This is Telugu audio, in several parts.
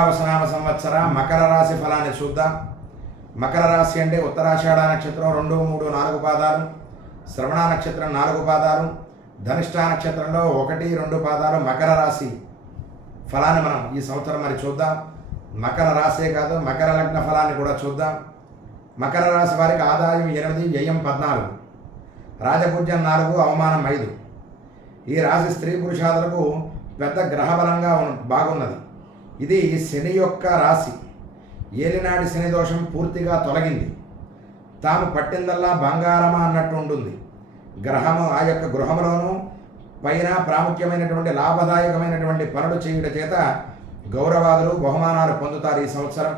నామ సంవత్సర మకర రాశి ఫలాన్ని చూద్దాం. మకర రాశి అంటే ఉత్తరాషాఢ నక్షత్రం 2, 3, 4 పాదాలు, శ్రవణ నక్షత్రం 4 పాదాలు, ధనిష్ట నక్షత్రంలో 1, 2 పాదాలు మకర రాశి ఫలాన్ని మనం ఈ సంవత్సరం మరి చూద్దాం. మకర రాశే కాదు, మకర లగ్న ఫలాన్ని కూడా చూద్దాం. మకర రాశి వారికి ఆదాయం 8, వ్యయం 14, రాజపూజ్యం 4, అవమానం 5. ఈ రాశి స్త్రీ పురుషాదులకు పెద్ద గ్రహబలంగా బాగున్నది. ఇది శని యొక్క రాశి. ఏలినాటి శని దోషం పూర్తిగా తొలగింది. తాము పట్టిందల్లా బంగారమా అన్నట్టు ఉంటుంది. గ్రహము ఆ యొక్క గృహములోనూ పైన ప్రాముఖ్యమైనటువంటి లాభదాయకమైనటువంటి పనులు చేయుట చేత గౌరవాదులు బహుమానాలు పొందుతారు. ఈ సంవత్సరం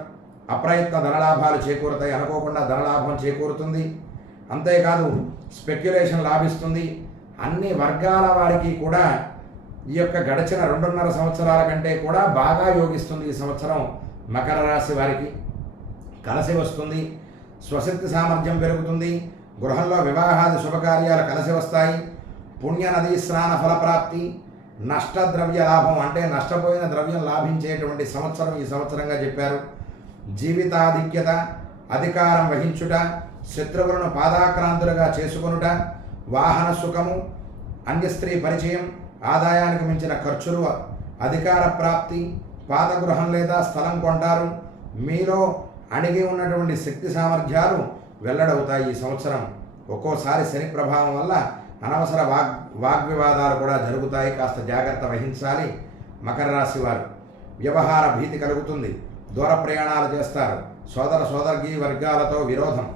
అప్రయత్న ధనలాభాలు చేకూరుతాయి. అనుకోకుండా ధనలాభం చేకూరుతుంది. అంతేకాదు స్పెక్యులేషన్ లాభిస్తుంది. అన్ని వర్గాల వారికి కూడా ఈ యొక్క గడిచిన 2.5 సంవత్సరాల కంటే కూడా బాగా యోగిస్తుంది. ఈ సంవత్సరం మకర రాశి వారికి కలిసి వస్తుంది. స్వశక్తి సామర్థ్యం పెరుగుతుంది. గృహంలో వివాహాది శుభకార్యాలు కలిసి వస్తాయి. పుణ్య నదీ స్నాన ఫలప్రాప్తి, నష్టద్రవ్య లాభం అంటే నష్టపోయిన ద్రవ్యం లాభించేటువంటి సంవత్సరం ఈ సంవత్సరంగా చెప్పారు. జీవితాధిక్యత, అధికారం వహించుట, శత్రువులను పాదాక్రాంతులుగా చేసుకొనుట, వాహన సుఖము, అన్య స్త్రీ పరిచయం, ఆదాయానికి మించిన ఖర్చులు, అధికార ప్రాప్తి, పాత గృహం లేదా స్థలం కొంటారు. మీలో అణిగి ఉన్నటువంటి శక్తి సామర్థ్యాలు వెల్లడవుతాయి. ఈ సంవత్సరం ఒక్కోసారి శని ప్రభావం వల్ల అనవసర వాగ్వివాదాలు కూడా జరుగుతాయి. కాస్త జాగ్రత్త వహించాలి. మకర రాశి వారు వ్యవహార భీతి కలుగుతుంది. దూర ప్రయాణాలు చేస్తారు. సోదరగీ వర్గాలతో విరోధం.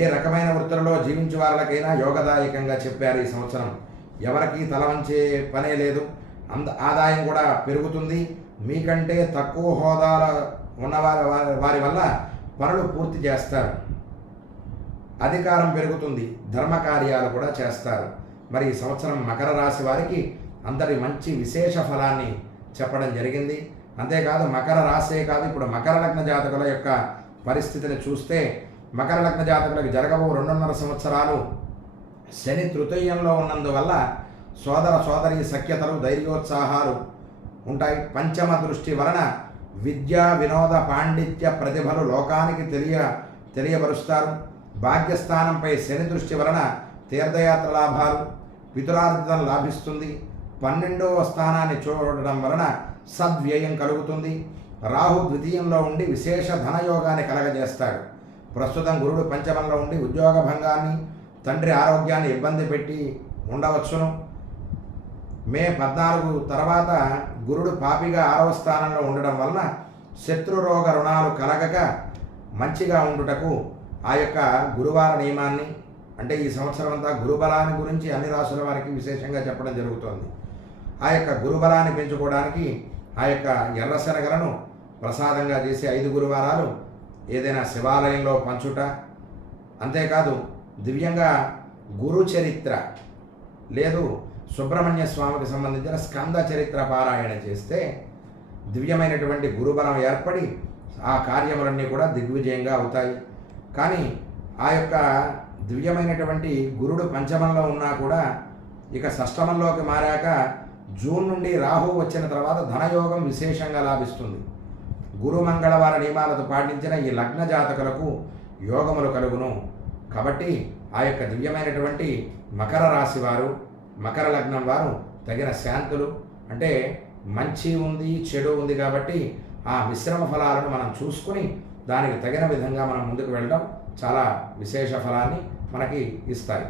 ఏ రకమైన వృత్తులలో జీవించే వాళ్ళకైనా యోగదాయకంగా చెప్పారు. ఈ సంవత్సరం ఎవరికి తల వంచే పనే లేదు. ఆదాయం కూడా పెరుగుతుంది. మీకంటే తక్కువ హోదాలో ఉన్నవారి వారి వల్ల పనులు పూర్తి చేస్తారు. అధికారం పెరుగుతుంది. ధర్మ కార్యాలు కూడా చేస్తారు. మరి ఈ సంవత్సరం మకర రాశి వారికి అందరి మంచి విశేష ఫలాన్ని చెప్పడం జరిగింది. అంతేకాదు మకర రాశే కాదు, ఇప్పుడు మకర లగ్న జాతకుల యొక్క పరిస్థితిని చూస్తే మకర లగ్న జాతకులకు జరగబో 2.5 సంవత్సరాలు శని తృతీయంలో ఉన్నందువల్ల సోదరీ సఖ్యతలు, ధైర్యోత్సాహాలు ఉంటాయి. పంచమ దృష్టి వలన విద్యా వినోద పాండిత్య ప్రతిభలు లోకానికి తెలియబరుస్తారు. భాగ్యస్థానంపై శని దృష్టి వలన తీర్థయాత్ర లాభాలు, పితురార్జితం లాభిస్తుంది. 12వ స్థానాన్ని చూడడం వలన సద్వ్యయం కలుగుతుంది. రాహు ద్వితీయంలో ఉండి విశేష ధనయోగాన్ని కలగజేస్తాడు. ప్రస్తుతం గురుడు పంచమంలో ఉండి ఉద్యోగ భంగాన్ని, తండ్రి ఆరోగ్యాన్ని ఇబ్బంది పెట్టి ఉండవచ్చును. మే 14 తర్వాత గురుడు పాపిగా 6వ స్థానంలో ఉండడం వలన శత్రురోగ రుణాలు కలగక మంచిగా ఉండుటకు ఆ యొక్క గురువార నియమాన్ని, అంటే ఈ సంవత్సరం అంతా గురుబలాన్ని గురించి అన్ని రాశుల వారికి విశేషంగా చెప్పడం జరుగుతోంది. ఆ యొక్క గురుబలాన్ని పెంచుకోవడానికి ఆ యొక్క ఎర్ర శనగలను ప్రసాదంగా చేసి 5 గురువారాలు ఏదైనా శివాలయంలో పంచుట, అంతేకాదు దివ్యంగా గురు చరిత్ర లేదు సుబ్రహ్మణ్య స్వామికి సంబంధించిన స్కంద చరిత్ర పారాయణ చేస్తే దివ్యమైనటువంటి గురుబలం ఏర్పడి ఆ కార్యములన్నీ కూడా దిగ్విజయంగా అవుతాయి. కానీ ఆ యొక్క దివ్యమైనటువంటి గురుడు పంచమంలో ఉన్నా కూడా ఇక షష్టమంలోకి మారాక జూన్ నుండి రాహు వచ్చిన తర్వాత ధనయోగం విశేషంగా లాభిస్తుంది. గురు మంగళవార నియమాలతో పాటించిన ఈ లగ్న జాతకులకు యోగములు కలుగును. కాబట్టి ఆ యొక్క దివ్యమైనటువంటి మకర రాశి వారు, మకర లగ్నం వారు తగిన శాంతులు, అంటే మంచి ఉంది చెడు ఉంది కాబట్టి ఆ మిశ్రమ ఫలాలను మనం చూసుకుని దానికి తగిన విధంగా మనం ముందుకు వెళ్ళడం చాలా విశేష ఫలాన్ని మనకి ఇస్తాయి.